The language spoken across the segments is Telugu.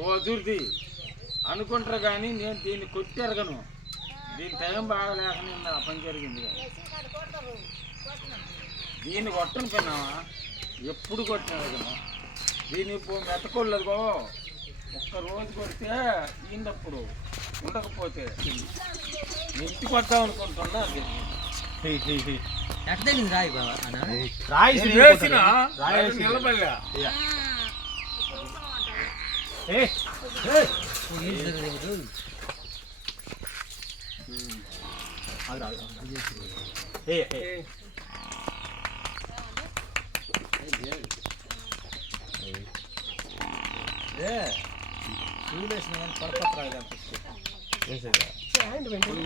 ఓదుర్ది అనుకుంటారు కానీ నేను దీన్ని కొట్టెరగను. దీని టైం బాగాలేక నిన్న పని జరిగింది. దీన్ని కొట్టను పిన్నావా, ఎప్పుడు కొట్టినగను. దీన్ని ఇప్పుడు మెతకొల్లదుగో, ఒక్కరోజు కొడితే ఈయనప్పుడు ఉండకపోతే ఇంటికి వద్దాం అనుకుంటున్నా. నిలబడలే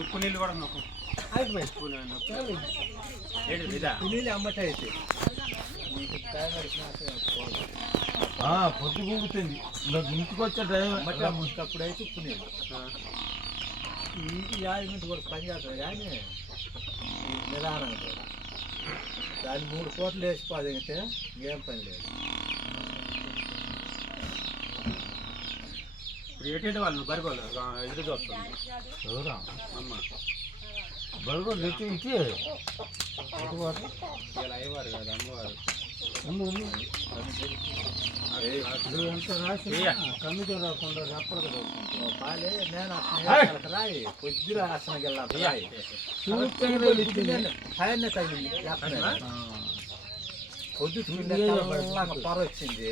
ఉప్పు నీళ్ళు కూడా నాకు నీళ్ళు అమ్మట అయితే పొద్దు పూగుతుంది. ఇంటికి వచ్చే టైం అప్పుడు అయితే ఉప్పు నీళ్ళు ఇంటికి 50 మినిట్ కూడా పని చేస్తుంది కానీ నిదానంగా దాన్ని 3 పూటలు వేసిపోతే ఇంకేం పని లేదు. ఇప్పుడు ఏంటంటే వాళ్ళు బరిగోలు ఎదురు చూస్తుంది. అమ్మ బరిగోలు తెచ్చి ఇచ్చి అయ్యేవారు కాదు అమ్మవారు ఎంత రాసి కమిటీ రాకుండా చెప్పరు పాలే. నేను రాయి కొద్ది రాసనకి వెళ్ళాలి తగిలింది పొద్దు పొర వచ్చింది.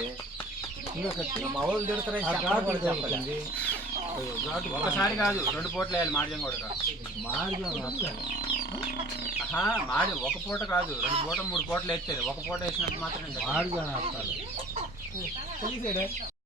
మా వాళ్ళు తిడతారని ఒకసారి కాదు 2 పూటలు వేయాలి. మార్జం కూడా మాడి ఒక పూట కాదు 2 పూట 3 పూటలు వేస్తుంది. ఒక పూట వేసినట్టు మాత్రమే